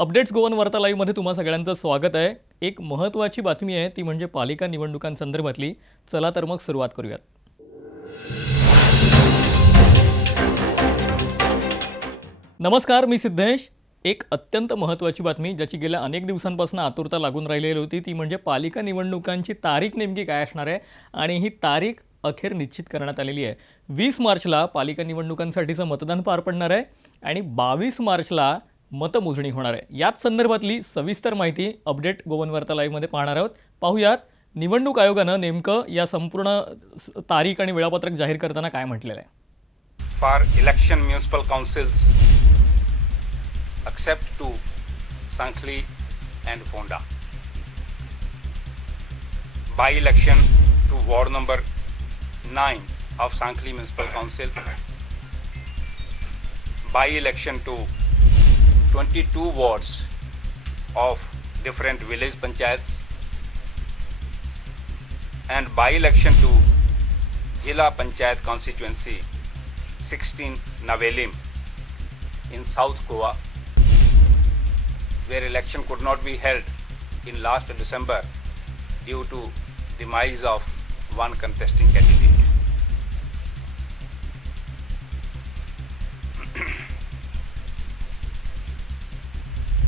Updates Goan वार्ता लाईव्हमध्ये तुम्हा सगळ्यांचं स्वागत आहे. एक महत्त्वाची बातमी आहे ती म्हणजे पालिका निवडणुकांसंदर्भातली. चला तर मग सुरुवात करूयात. नमस्कार, मी सिद्धेश. एक अत्यंत महत्त्वाची बातमी ज्याची गेल्या अनेक दिवसांपासून आतुरता लागून राहिलेली होती ती म्हणजे पालिका निवडणुकांची तारीख नेमकी काय असणार आहे आणि ही तारीख अखेर निश्चित करण्यात आलेली आहे. 20 मार्चला पालिका निवडणुकांसाठीचं मतदान पार पडणार आहे आणि 22 मार्चला मतमोजणी होणार आहे. याच संदर्भातली सविस्तर माहिती अपडेट गोवन वार्ता लाईव्हमध्ये पाहणार आहोत. पाहूयात निवडणूक आयोगानं नेमकं या संपूर्ण तारीख आणि वेळापत्रक जाहीर करताना काय म्हटलेलं आहे. For election municipal councils except to Sankhli and Fonda. By-election to ward number 9 of Sankhli Municipal Council. By-election to 22 wards of different village panchayats. And by-election to Jila Panchayat constituency 16 Navelim in South Goa, where election could not be held in last December due to demise of one contesting candidate.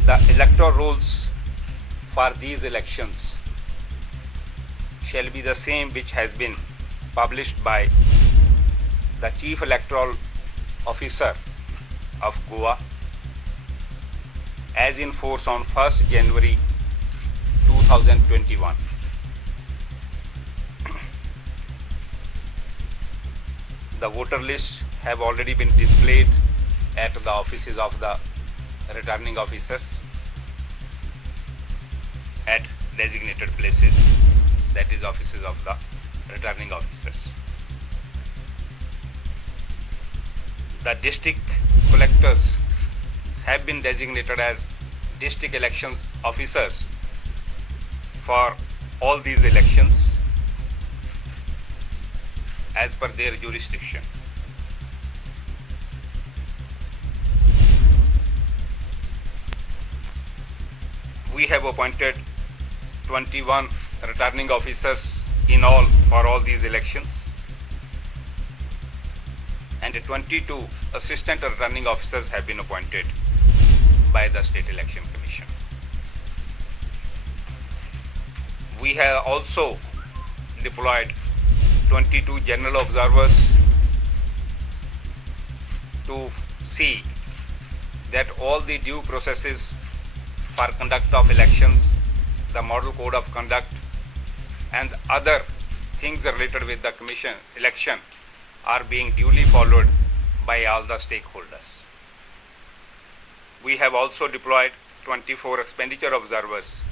The electoral rules for these elections shall be the same which has been published by the Chief Electoral Officer of Goa as in force on 1st January 2021. The voter lists have already been displayed at the offices of the returning officers at designated places, that is offices of the returning officers. The district collectors have been designated as district elections officers for all these elections as per their jurisdiction. We have appointed 21 returning officers in all for all these elections, and 22 assistant returning officers have been appointed by the State Election Commission. We have also deployed 22 general observers to see that all the due processes for conduct of elections, the model code of conduct and other things related with the commission election are being duly followed by all the stakeholders. We have also deployed 24 expenditure observers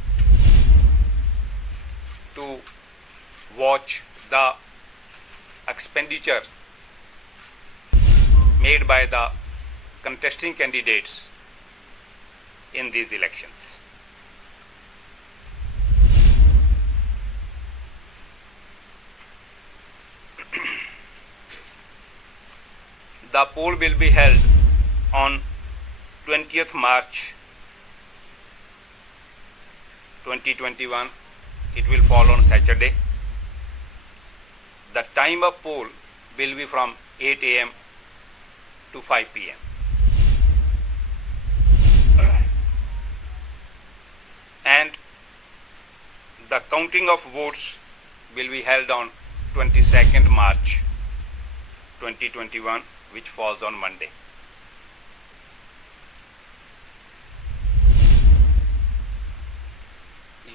to watch the expenditure made by the contesting candidates in these elections. The poll will be held on 20th March 2021. It will fall on Saturday. The time of poll will be from 8 a.m. to 5 p.m. And the counting of votes will be held on 22nd March 2021, which falls on Monday.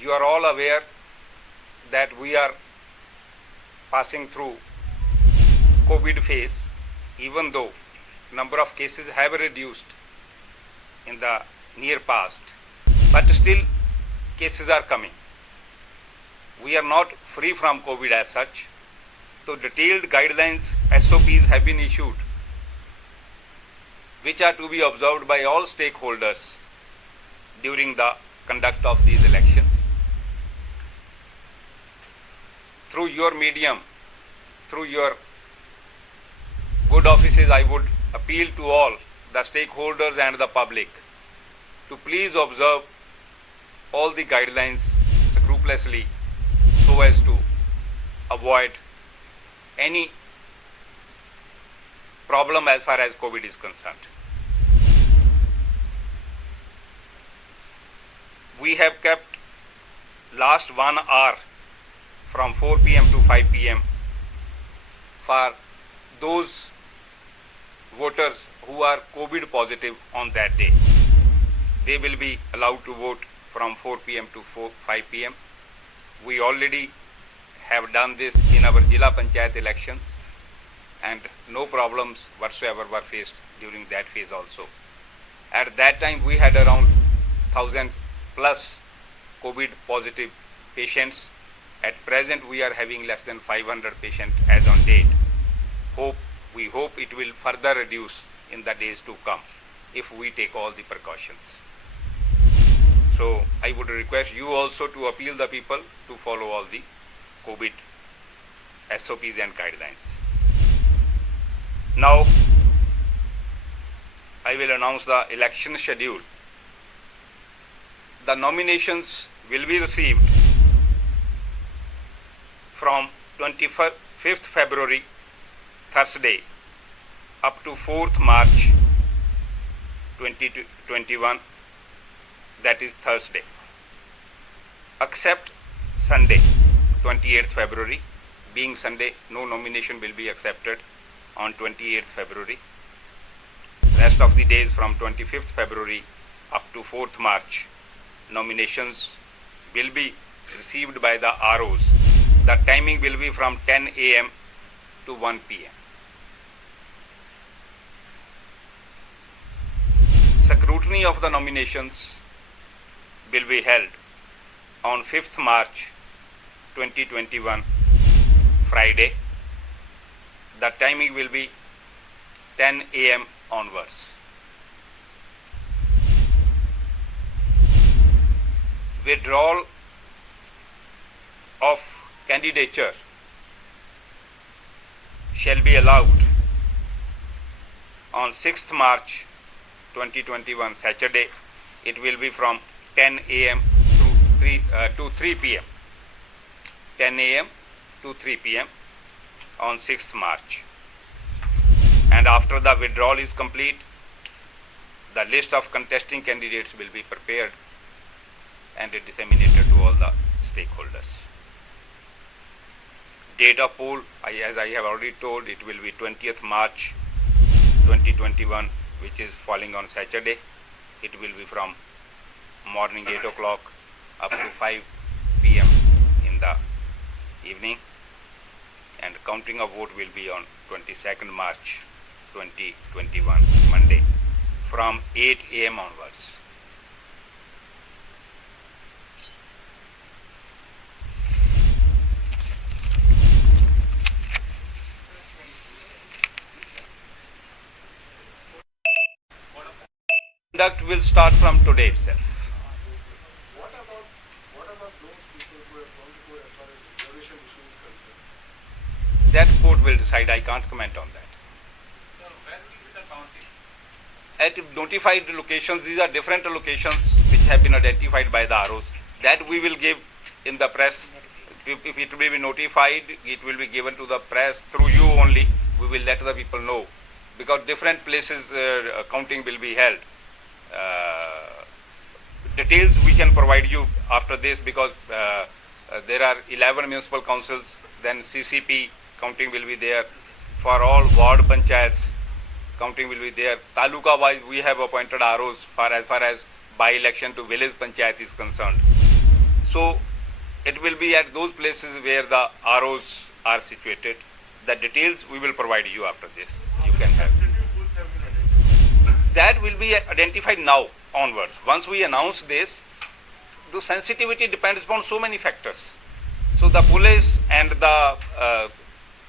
You are all aware that we are passing through COVID phase, even though number of cases have reduced in the near past, but still cases are coming. We are not free from COVID as such. So detailed guidelines, SOPs have been issued, which are to be observed by all stakeholders during the conduct of these elections. Through your medium, through your good offices, I would appeal to all the stakeholders and the public to please observe all the guidelines scrupulously so as to avoid any problem as far as COVID is concerned. We have kept last 1 hour from 4 p.m. to 5 p.m. for those voters who are COVID positive on that day. They will be allowed to vote from 4 p.m. to 5 p.m. We already have done this in our Jila Panchayat elections, and no problems whatsoever were faced during that phase also. At that time, we had around 1,000 plus COVID positive patients. At present, we are having less than 500 patients as on date. We hope it will further reduce in the days to come if we take all the precautions. So I would request you also to appeal the people to follow all the COVID SOPs and guidelines. Now I will announce the election schedule. The nominations will be received from 25th February, Thursday, up to 4th March 2021, that is Thursday, except Sunday, 28th February. Being Sunday, no nomination will be accepted on 28th February. Rest of the days from 25th February up to 4th March, nominations will be received by the ROs. The timing will be from 10 a.m. to 1 p.m. Scrutiny of the nominations will be held on 5th March 2021, Friday. The timing will be 10 a.m. onwards. Withdrawal of candidature shall be allowed on 6th March 2021, Saturday. It will be from 10 a.m. to 3 p.m. 10 a.m. to 3 p.m. on 6th March. And after the withdrawal is complete, the list of contesting candidates will be prepared and disseminated to all the stakeholders. Date of poll, as I have already told, it will be 20th March 2021, which is falling on Saturday. It will be from morning 8 o'clock up to 5 p.m. in the evening, and counting of vote will be on 22nd March 2021, Monday, from 8 a.m. onwards. Conduct will start from today itself. What about those people who have gone to court as far as reservation issue is concerned? That court will decide. I can't comment on that. No, where will be the counting? At notified locations, these are different locations which have been identified by the ROs. That we will give in the press. If it will be notified, it will be given to the press through you only. We will let the people know, because different places counting will be held. Details we can provide you after this, because there are 11 municipal councils, then CCP counting will be there. For all ward panchayats, counting will be there. Taluka wise, we have appointed ROs as far as by-election to village panchayat is concerned. So it will be at those places where the ROs are situated. The details we will provide you after this. You can have. That will be identified now onwards. Once we announce this, the sensitivity depends upon so many factors. So the police and the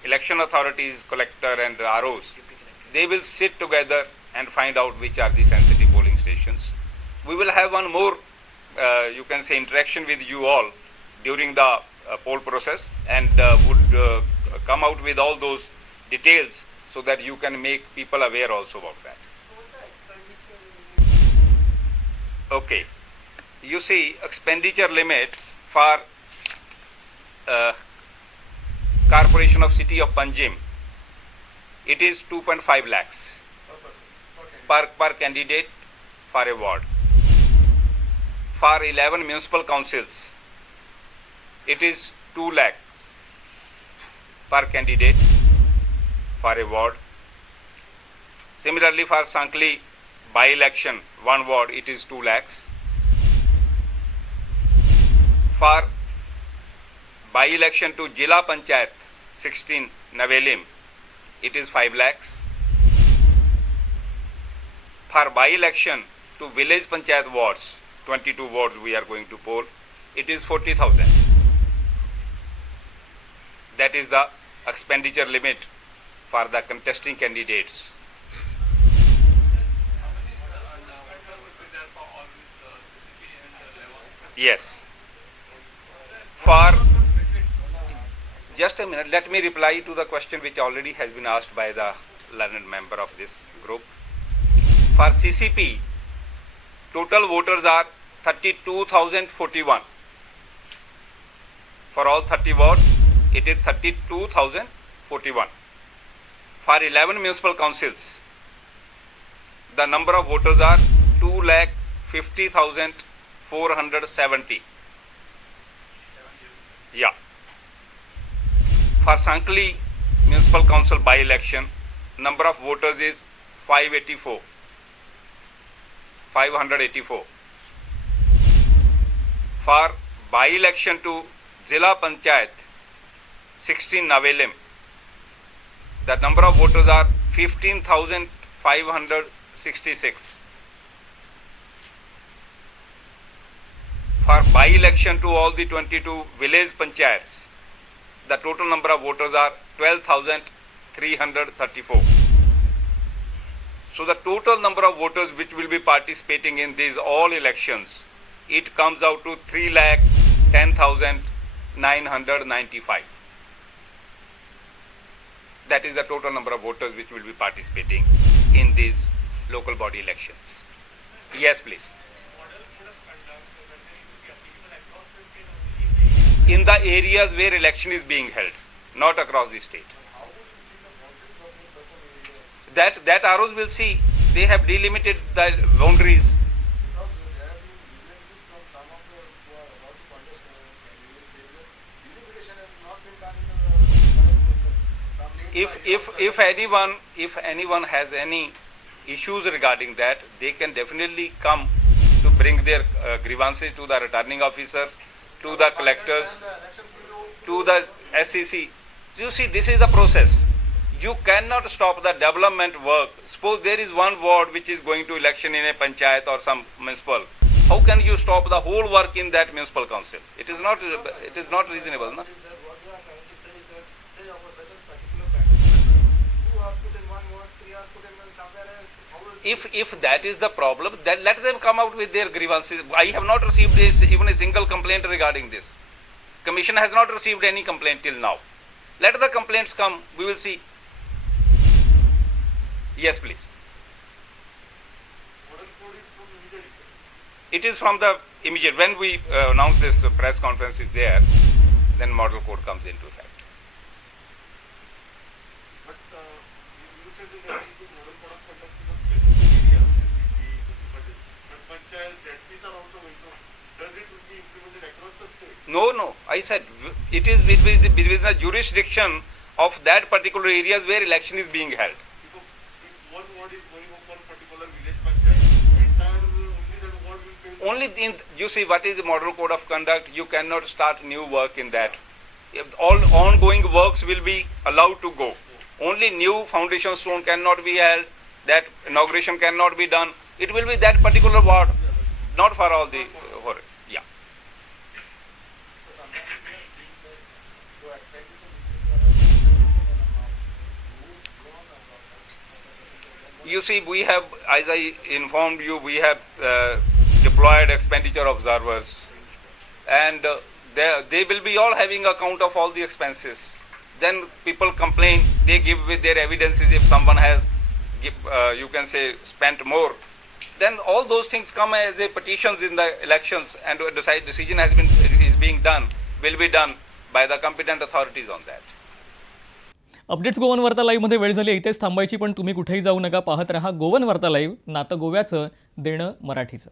election authorities, collector and ROs, they will sit together and find out which are the sensitive polling stations. We will have one more, you can say, interaction with you all during the poll process, and would come out with all those details so that you can make people aware also about that. Okay. You see, expenditure limit for Corporation of City of Panjim, it is 2.5 lakhs per person, per candidate. per candidate for a ward. For 11 municipal councils, it is 2 lakhs per candidate for a ward. Similarly, for Sankli by-election, one ward, it is 2 lakhs. For by-election to Jila Panchayat 16 Navelim, it is 5 lakhs. For by-election to village Panchayat wards, 22 wards we are going to poll, it is 40,000. That is the expenditure limit for the contesting candidates. Yes. For just a minute, let me reply to the question which already has been asked by the learned member of this group. For CCP, total voters are 32,041. For all 30 wards, it is 32,041. For 11 municipal councils, the number of voters are 2,50,470. Yeah. For Sankli Municipal Council by-election, number of voters is 584. 584. For by-election to Zilla Panchayat 16 Navelim, the number of voters are 15,566. For by-election to all the 22 village panchayats, the total number of voters are 12,334. So the total number of voters which will be participating in these all elections, it comes out to 3,10,995. That is the total number of voters which will be participating in these local body elections. Yes, please. In the areas where election is being held, not across the state. How will you see the boundaries of those certain areas? That ROs will see. They have delimited the boundaries. Because there have been grievances from some of the who are about to contest candidates saying that delimitation has not been done in the correct process. Some names are If anyone has any issues regarding that, they can definitely come to bring their grievances to the returning officers, to the collectors, to the SEC. You see, this is the process. You cannot stop the development work. Suppose there is one ward which is going to election in a panchayat or some municipal. How can you stop the whole work in that municipal council? It is not reasonable. No? Is that what they are trying to say is that, say of a certain particular practice, two are put in one ward, three are put in somewhere else. How will If that is the problem, then let them come out with their grievances. I have not received even a single complaint regarding this. Commission has not received any complaint till now. Let the complaints come. We will see. Yes, please. model code is from immediate effect? It is from the immediate. When we announce this press conference is there, then model code comes into effect. But you said that there is model code of conduct in a specific area, CCP, municipality. But panchayats, ZPs are also going. So does it will be implemented across the state? No. I said it is within the jurisdiction of that particular areas where election is being held. Because if one ward is going for a particular village panchayat, entire only that ward will face. Only you see what is the model code of conduct. You cannot start new work in that. If all ongoing works will be allowed to go. Only new foundation stone cannot be held. That inauguration cannot be done. It will be that particular ward, not for all the. Yeah. You see, we have, as I informed you, we have deployed expenditure observers, and they will be all having account of all the expenses. Then people complain, they give with their evidences if someone has, you can say, spent more, then all those things come as a petitions in the elections, and a decision is being done, will be done by the competent authorities on that. Updates Goan वार्ता लाईव्हमध्ये वेळ झाली इथेच थांबायची, पण तुम्ही कुठेही जाऊ नका. पाहत रहा गोवन वार्ता लाईव्ह, नातं गोव्याचं, देणं मराठीचं.